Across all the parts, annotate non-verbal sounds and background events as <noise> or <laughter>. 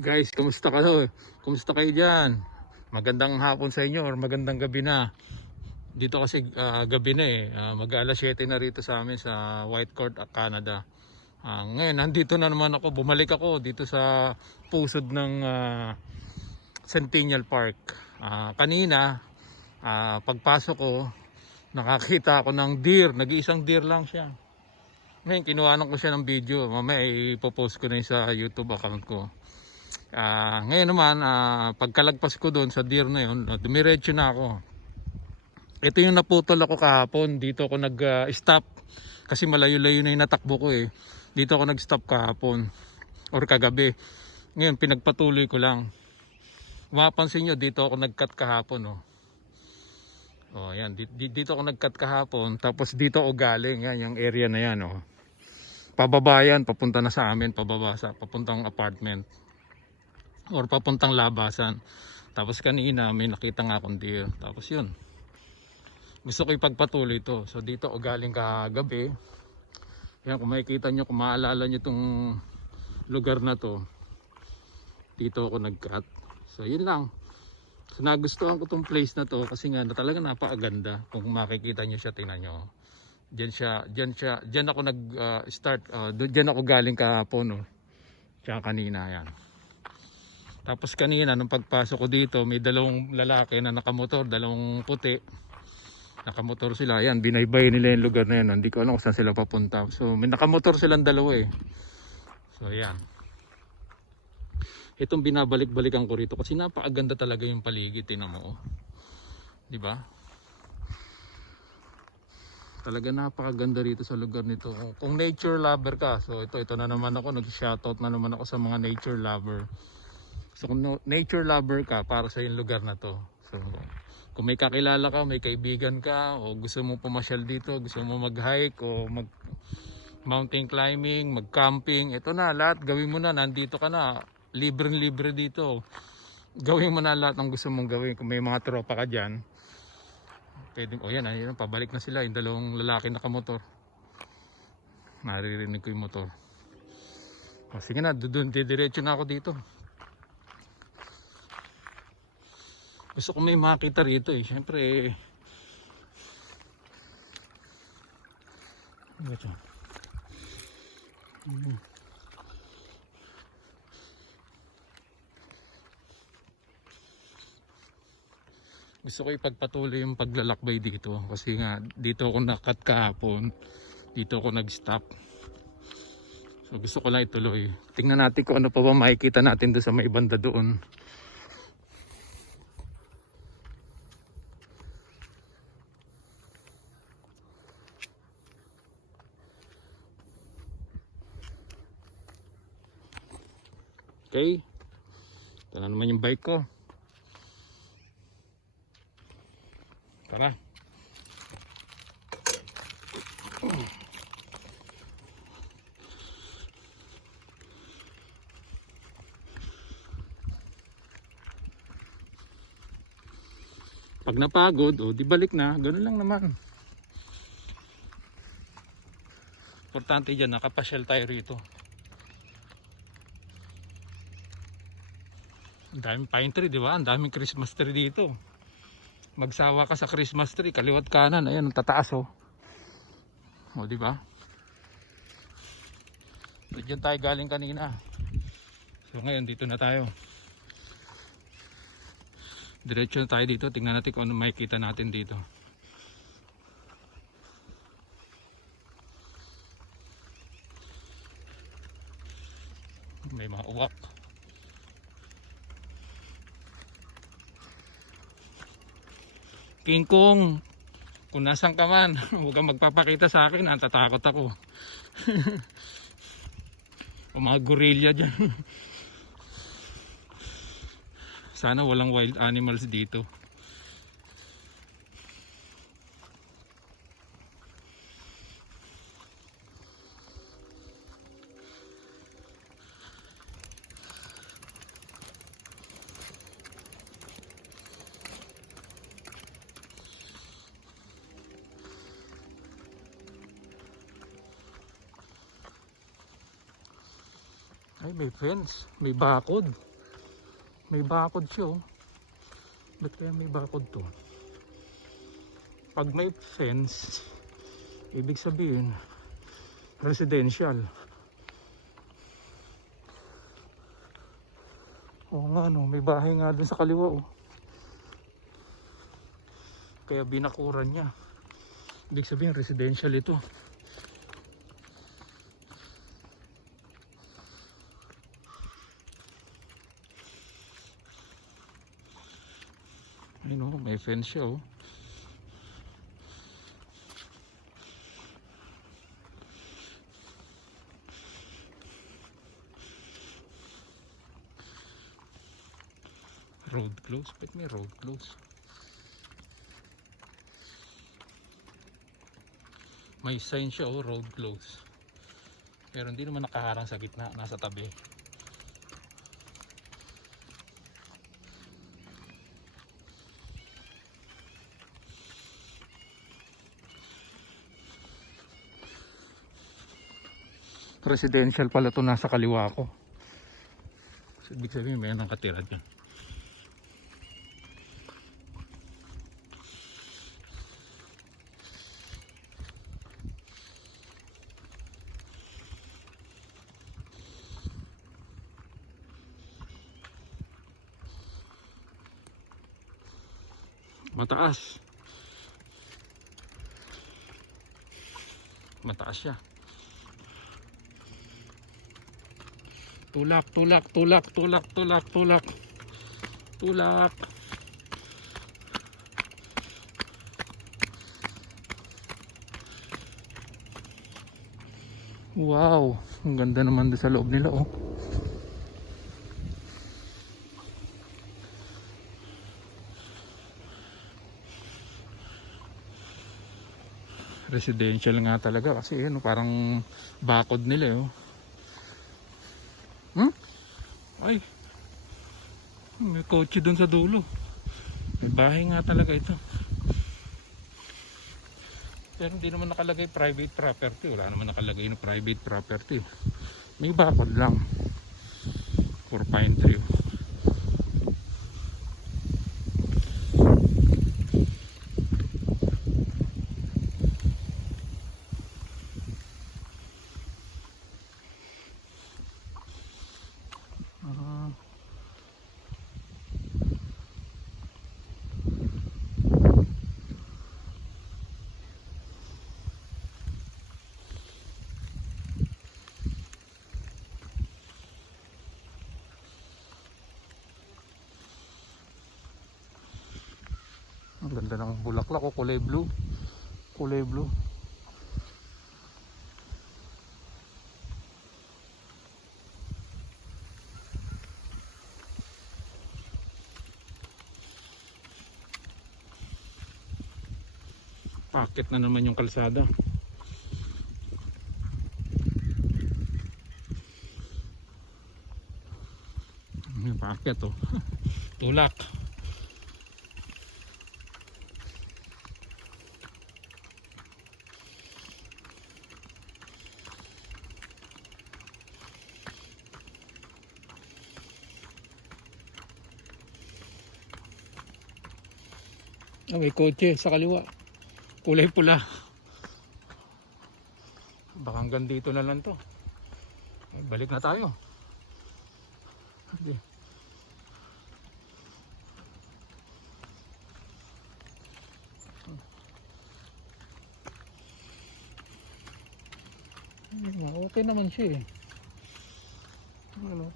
Guys, kumusta kayo? Kumusta kayo dyan? Magandang hapon sa inyo or magandang gabi na. Dito kasi ah, gabi na eh. Ah, mag-alas 7 na rito sa amin sa Whitecourt, ah, Canada. Ah, ngayon, nandito na naman ako. Bumalik ako dito sa pusod ng ah, Centennial Park. Ah, kanina, ah, pagpasok ko, nakakita ako ng deer. Nag-iisang deer lang siya. Ngayon, kinuhanan ko siya ng video. Mamaya ipopost ko na sa YouTube account ko. Ah, ngayon naman, ah, pagkalagpas ko doon sa deer na yun, ah, dumiretso na ako. Ito yung naputol ako kahapon. Dito ako nag-stop. kasi malayo-layo na yung ko eh. Dito ako nag-stop kahapon. Or kagabi. Ngayon, pinagpatuloy ko lang. Mapapansin nyo, dito ako nag-cut kahapon. Oh. Oh, yan. Di- di- Dito ako nag-cut kahapon. Tapos dito ako galing. Yan, yung area na yan. Oh. Pababa yan. Papunta na sa amin. Pababa sa papuntang apartment. Or papuntang labasan. Tapos kanina may nakita nga akong deer. Tapos yun. Gusto ko ipagpatuloy to. So dito ako galing kagabi. Yan kung makikita nyo, kung maalala nyo itong lugar na to. Dito ako nag-cut. So yun lang. So nagustuhan ko tong place na to kasi nga na talaga napakaganda. Kung makikita nyo siya, tingnan nyo. Diyan siya, diyan siya, diyan ako nag-start, uh, diyan ako galing kahapon, no. Tsaka kanina, yan. Tapos kanina, nung pagpasok ko dito, may dalawang lalaki na nakamotor, dalawang puti. Nakamotor sila, yan, binaybay nila yung lugar na yan. Hindi ko alam kung saan sila papunta. So, may nakamotor silang dalawa eh. So, yan. Itong binabalik-balikan ko rito kasi napakaganda talaga yung paligid, tinan mo. oh. 'Di ba? Talaga napakaganda rito sa lugar nito. Kung nature lover ka, so ito ito na naman ako, nag-shoutout na naman ako sa mga nature lover. So kung nature lover ka, para sa yung lugar na to. So kung may kakilala ka, may kaibigan ka, o gusto mo pumasyal dito, gusto mo mag-hike o mag mountain climbing, mag-camping, ito na lahat gawin mo na, nandito ka na, libreng libre dito. Gawin mo na lahat ng gusto mong gawin. Kung may mga tropa ka dyan, pwede, o yan, ayun, pabalik na sila, yung dalawang lalaki nakamotor. Naririnig ko yung motor. O sige na, doon, didiretso na ako dito. Gusto ko may makita rito eh. Siyempre eh. Ito? Hmm. Gusto ko ipagpatuloy yung paglalakbay dito kasi nga dito ako nakat kahapon. Dito ako nag-stop. So gusto ko lang ituloy. Tingnan natin kung ano pa ba makikita natin doon sa may banda doon. Okay. Ito na naman yung bike ko. Tara. Pag napagod, o di balik na, ganun lang naman. Importante dyan, nakapasyal tayo rito. Ang daming pine tree, di ba? Ang daming Christmas tree dito. Magsawa ka sa Christmas tree, kaliwat kanan, ayan, ang tataas oh. O, di ba? So, dyan tayo galing kanina. So, ngayon, dito na tayo. Diretso na tayo dito. Tingnan natin kung ano makikita natin dito. May mga uwak. King Kong, kung nasan ka man, <laughs> huwag kang magpapakita sa akin, ah, tatakot ako. <laughs> o mga gorilla dyan. <laughs> Sana walang wild animals dito. Ay, may fence. May bakod. May bakod siya oh. Ba't kaya may bakod to? Pag may fence, ibig sabihin, residential. Oo nga no, may bahay nga dun sa kaliwa oh. Kaya binakuran niya. Ibig sabihin residential ito. Ayun oh, may fence siya oh. Road close? Ba't may road close? May sign siya oh, road close. Pero hindi naman nakaharang sa gitna, nasa tabi. Residential pala to nasa kaliwa ko. So, ibig sabihin may nakatira dyan. Mataas. Mataas siya. Tulak, tulak, tulak, tulak, tulak, tulak. Tulak. Wow, ang ganda naman doon sa loob nila oh. Residential nga talaga kasi ano, parang bakod nila eh, oh. Hmm? Ay. May kotse doon sa dulo. May bahay nga talaga ito. Pero hindi naman nakalagay private property. Wala naman nakalagay na private property. May bakod lang. For pine tree. Ganda ng bulaklak ko, kulay blue. Kulay blue. Pakit na naman yung kalsada. May pakit oh. <laughs> Tulak. Ah, may kotse sa kaliwa. Kulay pula. Baka hanggang dito na lang to. Ay, balik na tayo. Hindi. Ay, Okay naman siya eh. Ano?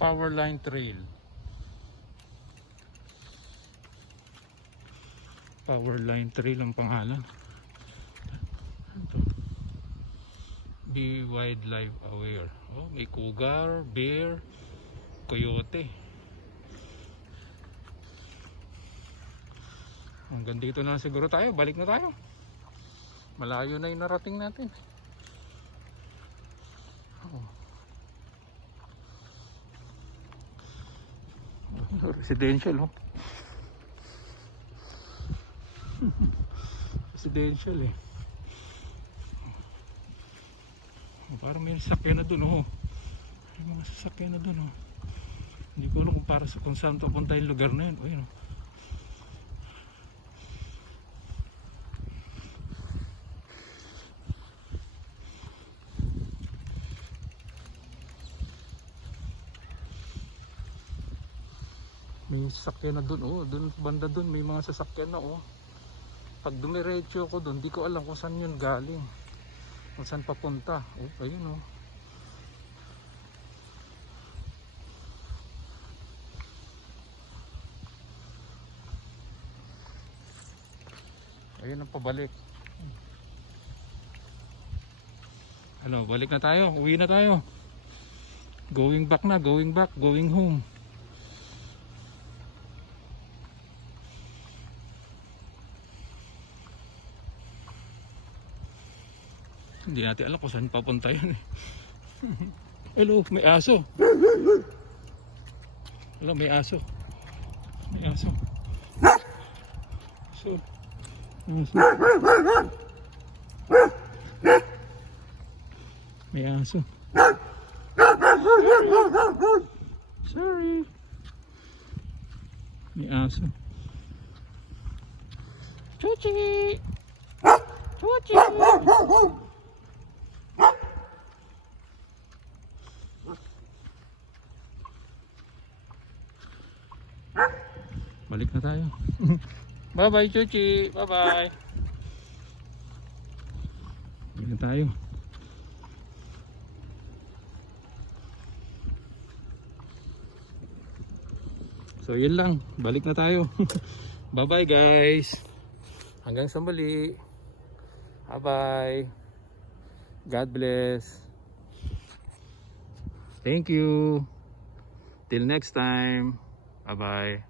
Power Line Trail. Power Line Trail ang pangalan. Ito. Be wildlife aware. Oh, may cougar, bear, coyote. Hanggang dito na siguro tayo. Balik na tayo. Malayo na yung narating natin. Residential oh. <laughs> Residential eh. Parang may sasakyan na dun oh. May mga sasakyan na dun oh. Hindi ko alam kung para sa kung saan papunta yung lugar na yun. Oh, yun, oh. May sasakyan na dun, oh. Dun, banda dun, may mga sasakyan na, oh. Pag dumiretso ko dun, di ko alam kung saan yun galing. Kung saan papunta. Oh, ayun, oh. Ayun ang pabalik. Ano, balik na tayo. Uwi na tayo. Going back na, going back, going home. Hindi natin alam kung saan papunta yun. eh. Hello, may aso. Hello, may aso. May aso. So, aso. May aso. Sorry. May aso. Chuchi! Chuchi! Balik na tayo. <laughs> bye bye, Chuchi. Bye bye. Balik na tayo. So yun lang, balik na tayo. <laughs> bye bye guys. Hanggang sa muli. Bye bye. God bless. Thank you. Till next time. Bye bye.